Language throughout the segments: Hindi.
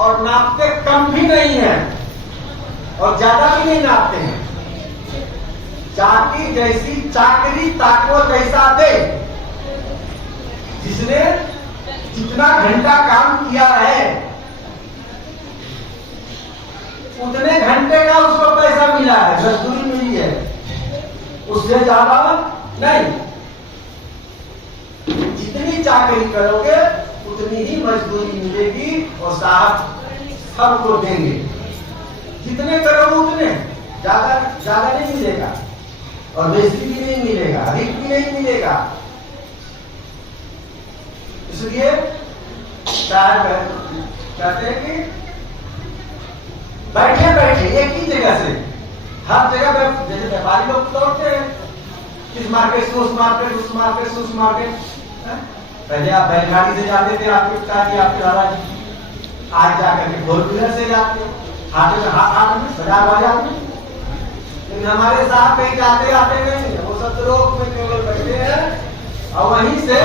और नापते कम भी नहीं है और ज्यादा भी नहीं नापते हैं। चाकी जैसी चाकरी ताको जैसा दे। जिसने जितना घंटा काम किया है उतने घंटे का उसको पैसा मिला है, मजदूरी मिली है, उससे ज्यादा नहीं। जितनी चाकरी करोगे उतनी ही मजदूरी मिलेगी और साहब सबको देंगे। जितने करोगे उतने ज्यादा ज्यादा नहीं मिलेगा और बेसी भी नहीं मिलेगा, अधिक भी नहीं मिलेगा। इसलिए कहते हैं कि बैठे बैठे एक ही जगह से हर जगह जैसे व्यापारी लोग दौड़ते हैं, इस मार्केट से उस मार्केट, उस मार्केट से उस मार्केट। पहले आप बैलगाड़ी से जाते थे, आपके पिताजी आपके दादाजी, आज जाकर के फोर व्हीलर से जाते हो, हाथ में बाजार बाजार में। लेकिन हमारे साथ कहीं जाते आते नहीं, वो सब लोग में केवल बैठे हैं और वहीं से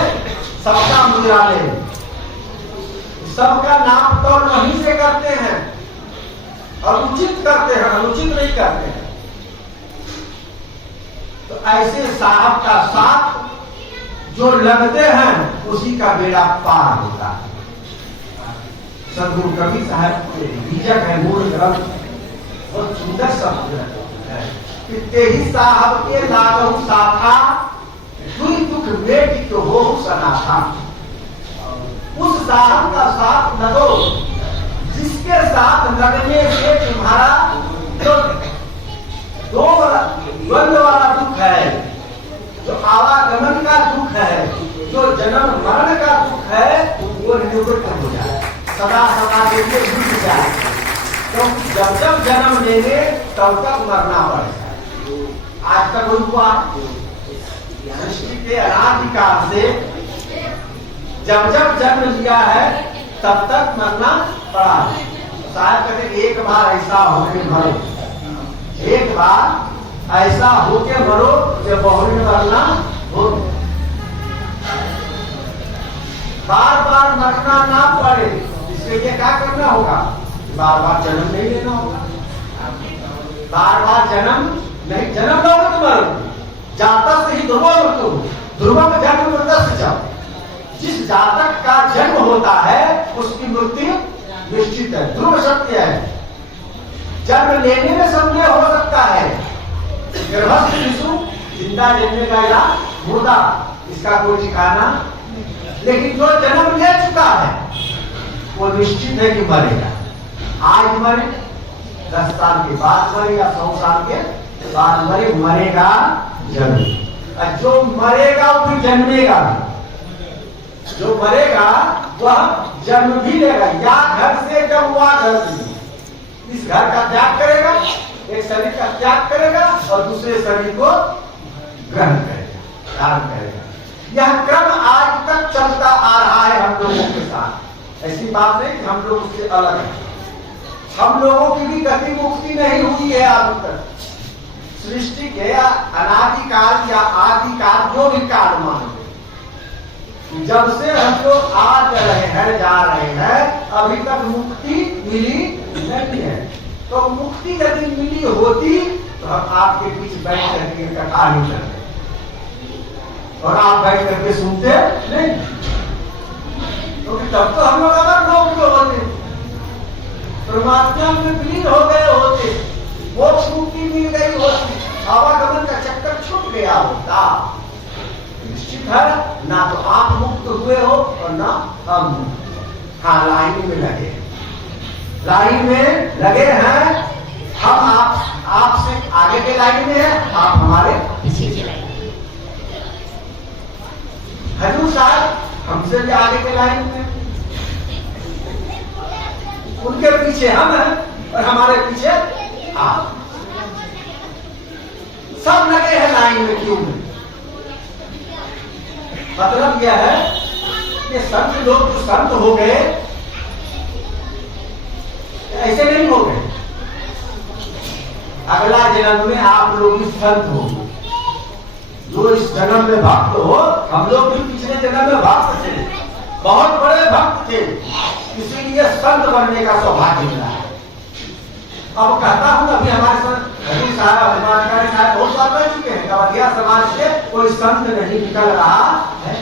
सबका मुद्रा ले, सबका नाप तोल वहीं से करते हैं और उचित करते हैं, अनुचित नहीं करते हैं। तो ऐसे साहब का साथ जो लगते हैं उसी का बेड़ा पार होता है। सदगुरु कबीर साहब के बीजक है मूल ग्रंथ, बहुत सुंदर शब्द है कि तेही साहब के लागहु साथा, दुई दुख बेटी तो हो सनाथा। उस साहब का साथ लगो जिसके साथ लगने से तुम्हारा जो दो द्वंद्व वाला दुख है, जो आवागमन का दुख है, जो जन्म मरण का दुख है, वो निवृत्त हो जाए, सदा सदा के लिए मिट जाए। तो जब जब जन्म लेंगे तब तक मरना पड़ जाए। आज तक हुआ सृष्टि के अनादिकाल से जब जब जन्म लिया है तब तक मरना पड़ा। शायद कहते एक बार ऐसा होके मरो, एक बार ऐसा होके मरो कि बहुत में मरना हो, बार बार मरना ना पड़े। इसके लिए क्या करना होगा? बार बार जन्म नहीं लेना होगा, बार बार जन्म नहीं, जन्म लोगे तो मरो, जातक से ही ध्रुव तुम, ध्रुव में जन्म मृत से जाओ। जिस जातक का जन्म होता है उसकी मृत्यु निश्चित है, ध्रुव सत्य है। जन्म लेने में संदेह हो सकता है, गर्भस्थ शिशु जिंदा जन्मेगा या मुर्दा, इसका कोई ठिकाना। लेकिन जो जन्म ले चुका है वो निश्चित है कि मरेगा। आज मरे, 10 साल के बाद मरेगा, 100 साल के बाद मरे, मरेगा जरूर। और जो मरेगा वो फिर जन्मेगा, जो मरेगा वह जन्म भी लेगा, या घर से जब हुआ घर से इस घर का त्याग करेगा, एक शरीर का त्याग करेगा और दूसरे शरीर को ग्रहण करेगा, धारण करेगा। यह क्रम आज तक चलता आ रहा है हम लोगों के साथ। ऐसी बात नहीं कि हम लोग उससे अलग हैं, हम लोगों की भी गति मुक्ति नहीं हुई है अब तक। सृष्टि के अनादिकाल या आदिकाल जो भी काल मान लो, जब से हम लोग आ रहे हैं जा रहे हैं अभी तक मुक्ति मिली नहीं है। तो मुक्ति यदि मिली होती तो हम आपके बीच बैठ करके कथा नहीं करते और आप बैठ करके सुनते नहीं, क्योंकि तब तो हम लोग अलग लोग होते, परमात्मा में विलीन हो गए होते, मोक्ष मुक्ति मिल गई होती, आवागमन का चक्कर छूट गया होता। निश्चित है ना तो आप मुक्त हुए हो और ना हम मुक्त। हाँ, लाइन में लगे, लाइन में लगे हैं हम। आपसे आगे के लाइन में है, आप हमारे पीछे के लाइन में। हजूर साहब हमसे भी आगे के लाइन में, उनके पीछे हम हैं और हमारे पीछे आप। सब लगे हैं लाइन में, क्यों नहीं? मतलब यह है कि संत लोग जो संत हो गए ऐसे नहीं हो गए, अगला जन्म में आप लोग भी संत हो। जो इस जन्म में भक्त हो, हम लोग भी पिछले जन्म में भक्त थे, बहुत बड़े भक्त थे, इसीलिए संत बनने का सौभाग्य मिला है। अब कहता हूं अभी हमारे साथ साहब बहुत बात कर चुके हैं, कवरिया समाज से कोई संत नहीं निकल रहा है,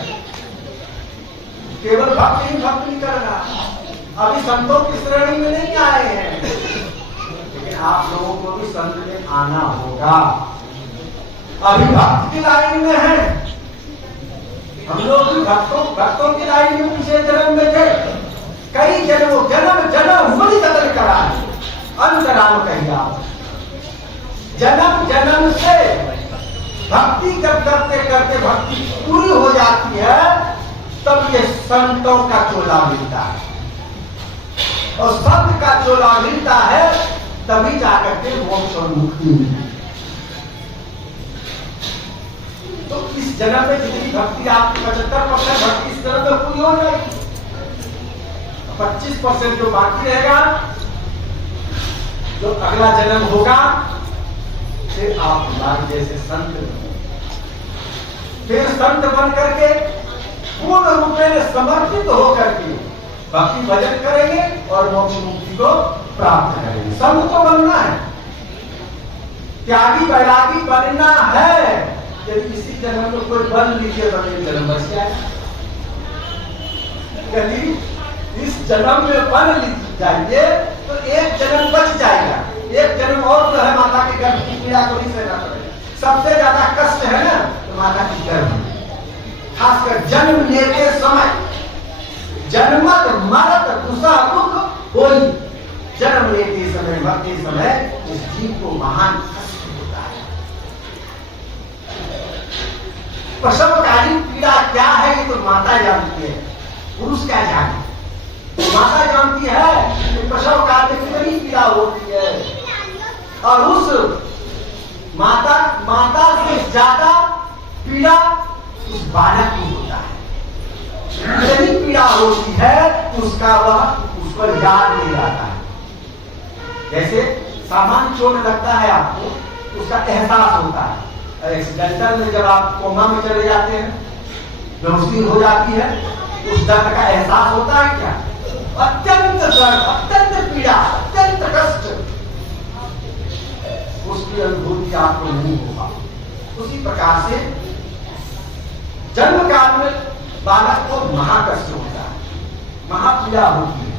केवल भक्त ही भक्त निकल रहा। अभी संतों की श्रेणी में नहीं आए हैं, लेकिन आप लोगों को भी संत में आना होगा। अभी भक्त की लाइन में है, हम लोग भी भक्तों की लाइन में पिछले जन्म में थे, कई जन्मों जन्म हुई कदर करा अंतराम कहिया। जन्म से भक्ति करते करते भक्ति पूरी हो जाती है, तब ये संतों का चोला मिलता है, और संत का चोला मिलता है तभी जाकर के मोक्ष और मुक्ति मिलती है। तो इस जन्म में जितनी भक्ति आपकी 75% भक्ति इस जन्म में पूरी हो जाएगी, 25% जो बाकी रहेगा, जो अगला जन्म होगा, फिर आप हमारे जैसे संत फिर संत बन करके पूर्ण रूप में समर्पित होकर के भक्ति भजन करेंगे और मोक्ष मुक्ति को प्राप्त करेंगे। संत तो बनना है, त्यागी वैरागी बनना है। यदि इसी जन्म में कोई बन लीजिए तो एक जन्म बच जाएगा। यदि इस जन्म में बन जाइए तो एक जन्म बच जाएगा। एक जन्म और जो है माता के गर्भ की पीड़ा को नहीं सहना पड़ेगा। सबसे ज्यादा कष्ट है ना तो माता की गर्भ, खासकर जन्म लेते समय जन्मत मरत दूसरा दुख होई। जन्म लेते समय मरते समय इस जीव को महान कष्ट होता है। प्रसवकालीन पीड़ा क्या है ये तो माता जानती है, पुरुष क्या जाने। माता जानती है कि प्रसव काल में कितनी पीड़ा होती है, और उस माता से ज्यादा पीड़ा उस बालक को होता है। जितनी पीड़ा होती है उसका वह उस पर याद नहीं आता है। जैसे सामान्य चोट लगता है आपको, उसका एहसास होता है। एक्सीडेंटल में जब आप कोमा में चले जाते हैं, बेहोशी हो जाती है, उस दर्द का एहसास होता है क्या? अत्यंत दर्द, अत्यंत पीड़ा, अत्यंत कष्ट, उसकी अनुभूति आपको नहीं होगा। उसी प्रकार से जन्म काल में बालक को महाकष्ट होता है, महापीड़ा होती है।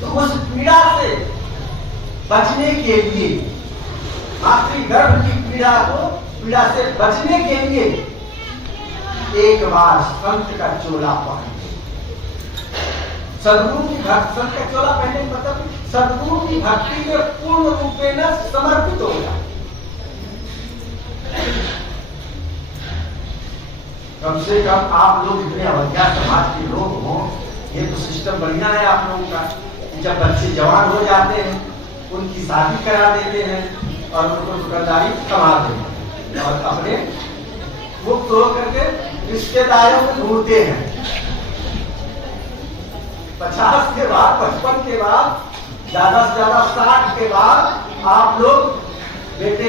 तो उस पीड़ा से बचने के लिए, मातृगर्भ की पीड़ा से बचने के लिए एक बार संत का चोला पहने। सद्गुरु की भक्ति, संत का चोला पहने मतलब सद्गुरु की भक्ति में पूर्ण रूप में समर्पित हो जाए। कम से कम आप लोग इतने अवज्ञा समाज के लोग हो, ये तो सिस्टम बढ़िया है आप लोगों का। जब बच्चे जवान हो जाते हैं उनकी शादी करा देते हैं और उनको दुकानदारी कमा देते हैं और अपने मुक्त होकर के रिश्तेदारों में ढूंढते हैं। 50 के बाद, 55 के बाद, ज्यादा से ज्यादा 60 के बाद आप लोग बेटे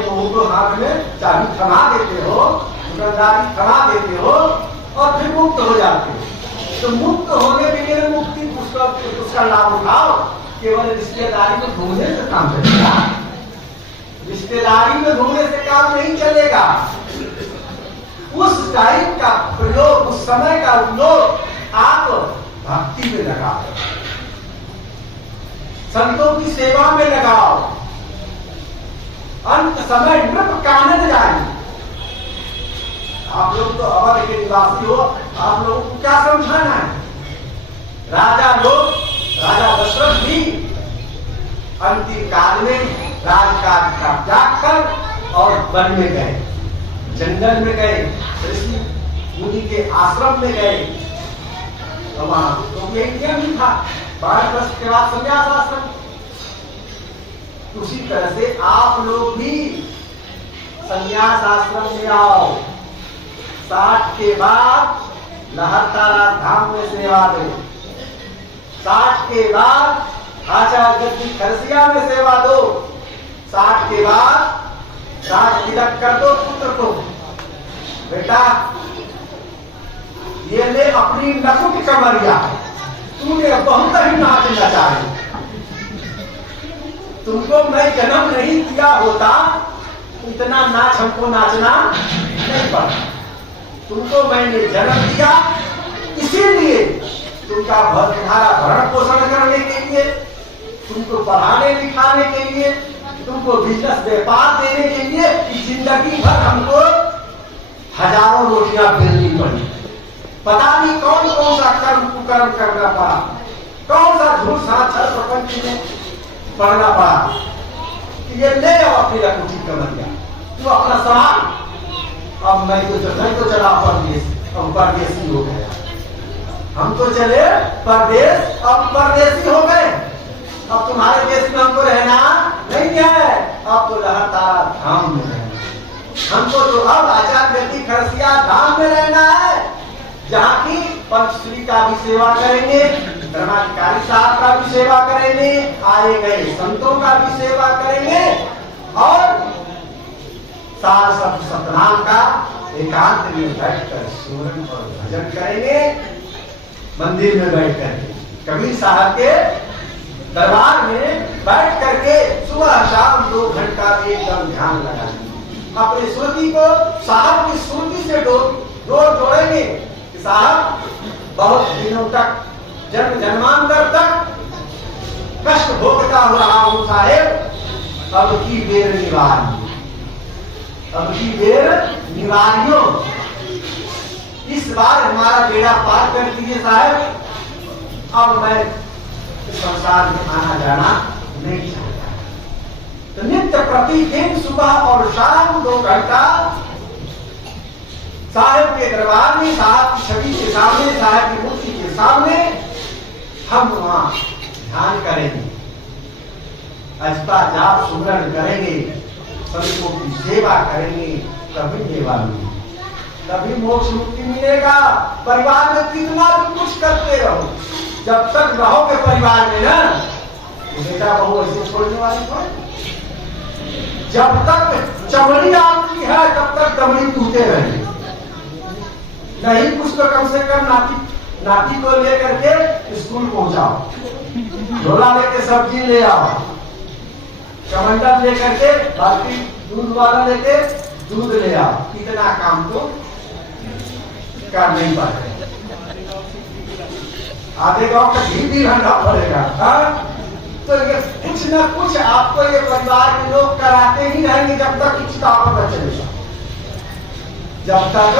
बहू को हाथ में चाबी थमा देते हो, दुकानदारी थमा देते हो और फिर मुक्त हो जाते हो। तो मुक्त होने के लिए मुक्ति उसका लाभ उठाओ, केवल रिश्तेदारी में ढूंढने से काम चलेगा। रिश्तेदारी में ढूंढने से काम नहीं चलेगा। उस टाइम का प्रयोग, उस समय का उपयोग आप भक्ति में लगाओ, संतों की सेवा में लगाओ। अंत समय नृप कानन जाए। आप लोग तो अवध के निवासी हो, आप लोगों को क्या समझाना है? राजा दशरथ भी अंतिम काल में राजकाज का त्याग कर और वन में गए, जंगल में गए, ऋषि मुनि के आश्रम में गए। तो वहां तो एक भी था, 12 वर्ष के बाद संन्यास आश्रम। उसी तरह से आप लोग भी संन्यास आश्रम में आओ। 60 के बाद लहरतारा धाम में सेवा दो। 60 के बाद आचार्य की खरसिया में सेवा दो। 60 के बाद राज तिलक कर दो पुत्र को, बेटा ये ले अपनी नकुट कमरिया, तूने बहुत ही नाच नचा है। तुमको मैं जन्म नहीं दिया होता इतना नाच हमको नाचना नहीं पड़ा। तुमको मैंने जन्म दिया इसीलिए तुम्हारा भरण पोषण करने के लिए, तुमको पढ़ाने लिखाने के लिए, तुमको बिजनेस व्यापार देने के लिए जिंदगी भर हमको हजारों रोटियां बेलनी पड़ी। पता नहीं कौन कौन सा कर्म कुकर्म करना पड़ा, कौन सा झूठ साथ छल प्रपंच में पढ़ना पड़ा। ये ले आओ अपनी लकुटी कमरिया, तू अपना सवाल। अब मैं तो चला परदेश, अब परदेसी हो गया। हम तो चले परदेश, अब परदेसी हो गए। अब तुम्हारे देश में हमको रहना नहीं है, अब तो लगातार धाम में रहना। हमको तो अब आचार्य व्यक्ति खरसिया धाम में रहना है, जहाँ की पंचश्री का भी सेवा करेंगे, धर्माधिकारी साहब का भी सेवा करेंगे, आए गए संतों का भी सेवा करेंगे और सार सतनाम का एकांत में बैठकर सुमरन और भजन करेंगे। मंदिर में बैठ करके कबीर साहब के दरबार में बैठ करके सुबह शाम 2 घंटा एकदम ध्यान लगाएंगे। अपनी स्मृति को साहब की स्मृति से जोड़ेंगे कि साहब बहुत दिनों तक, जन्म जन्मांतर तक कष्ट भोगता हो रहा हूं साहेब, अब की बेर निवारी, अब की बेर निवारियों, इस बार हमारा बेड़ा पार कर दीजिए साहब। अब मैं इस संसार में आना जाना नहीं चाहता। तो नित्य प्रतिदिन सुबह और शाम 2 घंटा साहब के दरबार में, साहब की छवि के सामने, साहब की मूर्ति के सामने हम वहां ध्यान करेंगे, अजपा जाप सुमरन करेंगे, संतों की सेवा करेंगे, तभी सेवा मिलेगी, तभी मोक्ष मुक्ति मिलेगा। परिवार में कितना भी कुछ करते रहो, जब तक रहोगे परिवार में ना, बेटा बहू ऐसे छोड़ने वाली हो। जब तक चमड़ी आपकी है तब तक दमड़ी टूटे रहेंगे। नहीं कुछ तो कम से कम नाती को लेकर के स्कूल पहुंचाओ, झोला लेके सब्जी ले आओ, कमंडल लेकर के बाल्टी दूध वाला लेके दूध ले आओ। इतना काम तो कर नहीं पाते। आधे गांव का घी भी ठंडा पड़ेगा। तो ये कुछ न कुछ आपको ये परिवार के लोग कराते ही रहेंगे जब तक चिता पर न चले जाओ। जब तक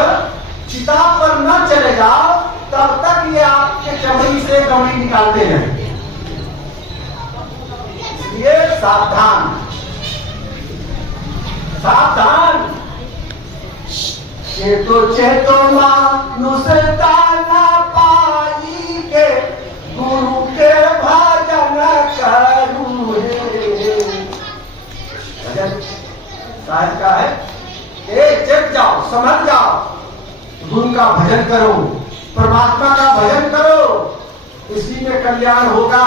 चिता पर न चले जाओ तब तक ये आपके चमड़ी से कमड़ी निकालते रहेंगे। इसलिए सावधान, सावधान। ये तो चेतो मानुष ताना पाई के गुरु के भजन करूं हे। भजन साहब का है, जग जाओ, समझ जाओ, गुरु का भजन करो, परमात्मा का भजन करो, इसी में कल्याण होगा।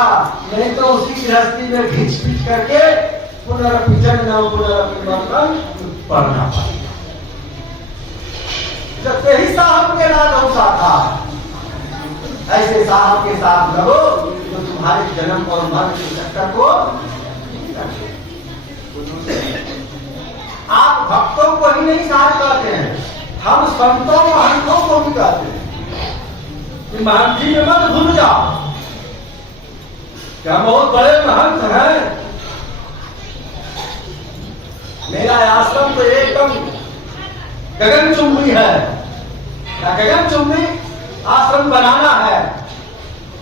नहीं तो उसी गृहस्थी में घिंच पिच करके पुनरपि जन्म पुनरपि मरणम पढ़ना पड़ेगा। जब यही साहब के राघव सा था, ऐसे साहब के साथ लगो तो तुम्हारे जन्म और मरण के चक्कर को आप भक्तों को ही नहीं साथ कहते हैं, हम संतों महंतों को भी कहते हैं कि महंत जी में मत भूल जाओ, क्या बहुत बड़े महंत हैं। मेरा आश्रम तो एकदम गगनचुंबी है, गगनचुंबी आश्रम बनाना है।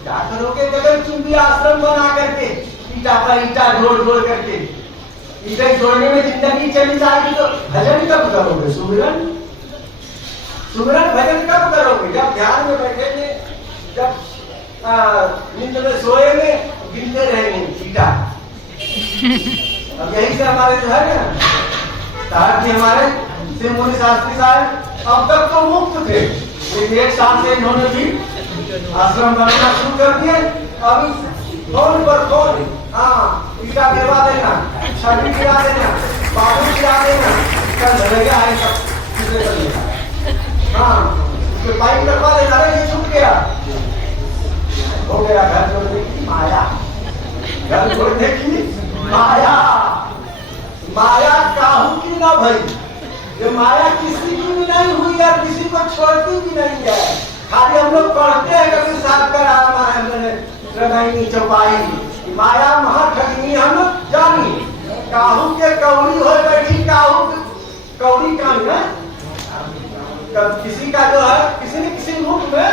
क्या करोगे गगनचुंबी आश्रम बना करके, ईटा पर ईटा जोड़ जोड़ करके, ईटा जोड़ने में जिंदगी चली जाएगी तो भजन कब करोगे? सुमिरन, सुमिरन भजन कब करोगे? जब ध्यान में बैठेंगे, जब नींद में सोएंगे, गिनते रहेंगे ईटा। अब यही से हमारे जो है ना साहब जी, हमारे श्री मुनि शास्त्री साहब अब तक तो मुक्त थे, लेकिन 1 साल से इन्होंने भी आश्रम बनाना शुरू कर दिए। अभी फोन पर फोन, हाँ ईटा गिरवा देना, छड़ी गिरा देना, बालू गिरा देना, कल धरेगा है सब। हाँ पाइप लगवा देना, ये छूट गया, हो गया घर छोड़ने की माया, घर छोड़ने की माया। माया काहू की ना भाई, ये माया किसी की भी नहीं हुई है, किसी को छोड़ती भी नहीं है। खाली हम लोग पढ़ते हैं कभी साथ कर आना है मैंने रंगाई चौपाई, माया महाठगनी हम लोग जानी। काहू के कौड़ी हो बैठी, काहू कौड़ी का है किसी का जो है किसी न किसी रूप में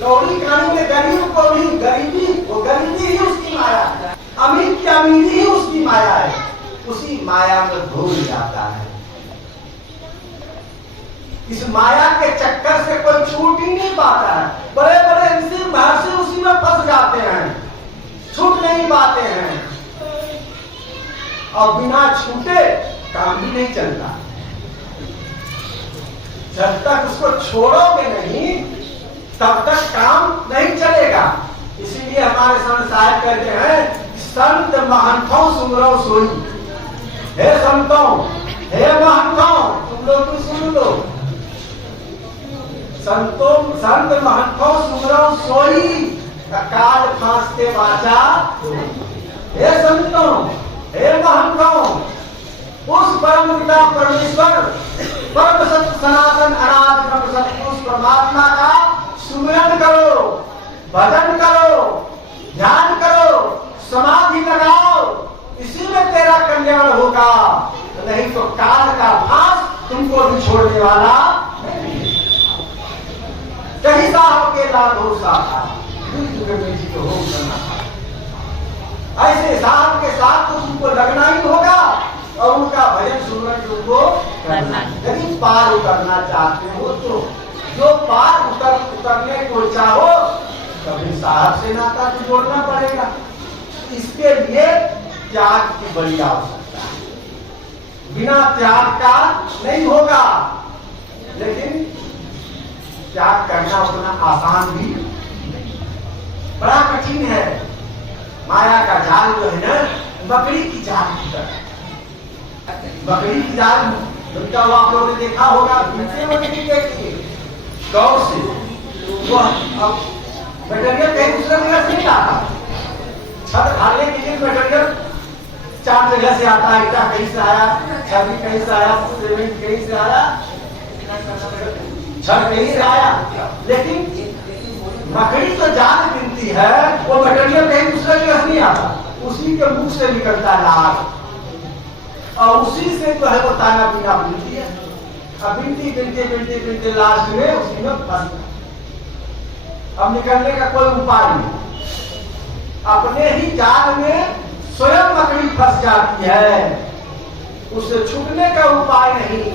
कौड़ी कहानी में गरीब कौड़ी, गरीबी वो गरीबी ही उसकी माया है, अमीर की अमीरी ही उसकी माया है, उसी माया में भूल जाता है। इस माया के चक्कर से कोई छूट ही नहीं पाता है। बड़े बड़े ऋषि महर्षि उसी में फंस जाते हैं, छूट नहीं पाते हैं, और बिना छूटे काम भी नहीं चलता। जब तक उसको छोड़ोगे नहीं तब तक काम नहीं चलेगा। इसीलिए हमारे संत साहब कहते हैं संत महंतों सुमरो सोई। हे संतों, हे महंतों, तुम लोग भी सुन लो। संतों संत महंतों सुमरो सोई, काल फांसते वाचा। हे संतों, हे महंतों, उस परम पिता परमेश्वर, परम सत्य सनातन अनादि ब्रह्म सत्य उस परमात्मा का सुमिरन करो, भजन करो, ध्यान करो, समाधि लगाओ, इसी में तेरा कल्याण होगा। नहीं तो काल का फांस तुमको भी छोड़ने वाला नहीं। कहीं साहब के लाभो साथा तो हो ऐसे साहब के साथ तो तुमको लगना ही होगा और उनका भजन सुनना तुमको करना। यदि पार उतरना चाहते हो तो जो पार उतरने को चाहो कभी साहब से नाता तो जोड़ना पड़ेगा। इसके लिए त्याग की बड़ी आवश्यकता है, बिना त्याग का नहीं होगा। लेकिन त्याग करना उतना आसान भी बड़ा कठिन है। माया का जाल जो है ना बकरी की जाल की तरह, बकरी की जाल उनका वो आप लोगों ने देखा होगा, गौ से वो मटेरियल कहीं दूसरे जगह से नहीं आता, छत ढालने के लिए मटेरियल 4 जगह से आता है। ईटा कहीं से आया, छत कहीं से आया, सीमेंट कहीं से आया, छत कहीं से आया। लेकिन मकड़ी तो जाल बिनती है, वो मटेरियल कहीं दूसरे जगह से नहीं आता, उसी के मुख से निकलता है लाश, और उसी से जो है वो ताना पीना बिनती है। अब बिनती बिनते बिनते बिनते लास्ट में उसी में फंस, अब निकलने का कोई उपाय नहीं। अपने ही जाल में स्वयं मकड़ी फंस जाती है, उससे छूटने का उपाय नहीं।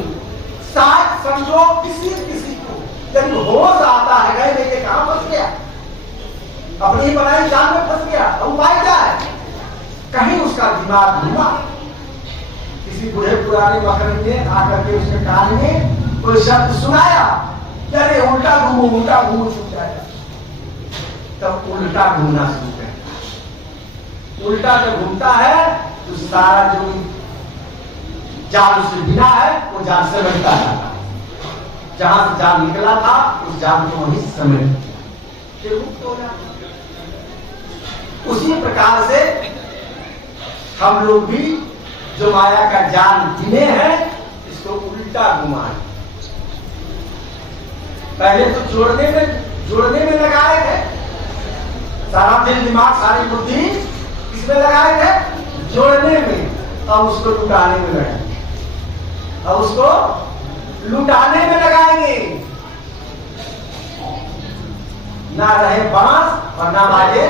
शायद समझो किसी को जब होश आता है गए लेके कहां फंस गया, अपनी ही बनाई जाल में फंस गया, उपाय क्या है? कहीं उसका दिमाग घूमा, किसी बूढ़े पुराने बकरी ने आकर के उसके कान में कोई शब्द सुनाया, अरे उल्टा घूमो छूट जाएगा। तब उल्टा घूमना शुरू करता, उल्टा जब घूमता है तो सारा जो जाल से बिना है वो जाल से बनता है, जहां से जाल निकला था उस जाल को वहीं समेट मुक्त हो जाता। उसी प्रकार से हम लोग भी जो माया का जाल बिने हैं इसको उल्टा घुमाए। पहले तो जोड़ने में लगाए थे, सारा दिल दिमाग सारी बुद्धि इसमें लगाए थे जोड़ने में, अब उसको लुटाने में लगाएंगे, अब उसको लुटाने में लगाएंगे। ना रहे बांस और ना बाजे।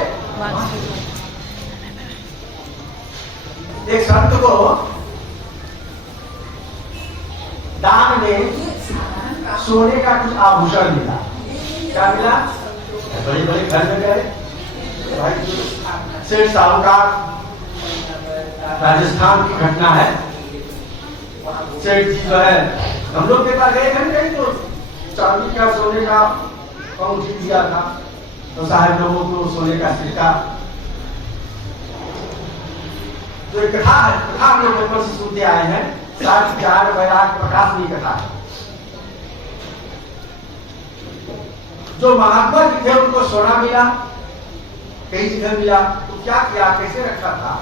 एक संत को दान में सोने का कुछ आभूषण मिला। क्या मिला? बड़े बड़े घर में गए, सेठ साहूकार, राजस्थान की घटना है। सेठ जी जो है हम लोग के पास गए थे कहीं तो चांदी का सोने का अंगूठी दिया था, तो सारे लोगों को सोने का सिक्का। जो एक कथा है, कथा हम लोग पेपर से सुनते आए हैं, 4 बैराग प्रकाश की कथा है। जो महात्मा जी थे उनको सोना मिला, कई जगह मिला, तो क्या किया, कैसे रखा था,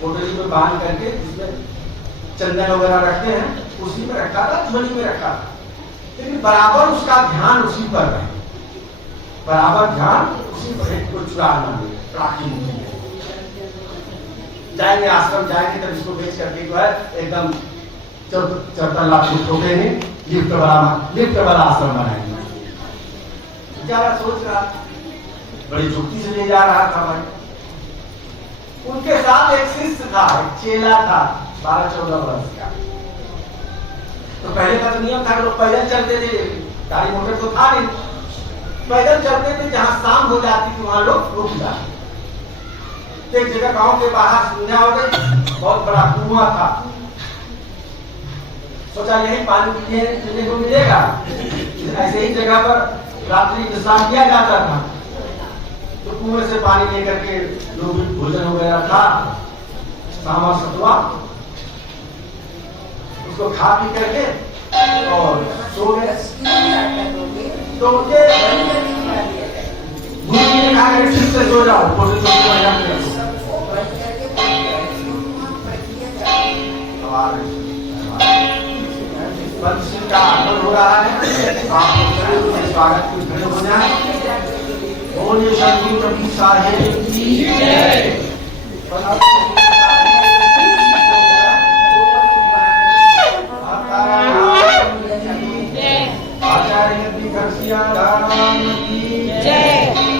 पोटली में बांध करके जिसमें चंदन वगैरह रखते हैं, उसी में रखा था, झोली में रखा था। लेकिन बराबर उसका ध्यान उसी पर रहे, बराबर ध्यान उसी पर, को चुराना नहीं, प्राचीन जाएंगे आश्रम जाएंगे तब इसको बेच करके जो है एकदम चौतला फुट ठोकेंगे, लिफ्ट वाला आश्रम बनाएंगे। बेचारा सोच रहा, बड़ी जुक्ति से ले जा रहा था भाई। उनके साथ एक शिष्य था, एक चेला था 12-14 वर्ष का। तो पहले का तो नियम था कि लोग पैदल चलते थे, गाड़ी मोटर तो था नहीं, पैदल चलते थे, जहां शाम हो जाती थी वहां लोग रुक जाते। एक जगह गांव के बाहर संध्या हो गई, बहुत बड़ा कुआं था, सोचा यही पानी पीने को मिलेगा। ऐसे ही जगह पर रात्रि विश्राम किया जाता था, तो कुएं से पानी लेकर के लोग भोजन वगैरह था, सांभर सतुआ, उसको खा पी करके और सो गए। तो उनके गुरु जी ने कहा कि ठीक से सो जाओ, सिंह का आगमन हो रहा है, स्वागत की खड़े हो जाए। बोलिए सद्गुरु कबीर साहिब की जय।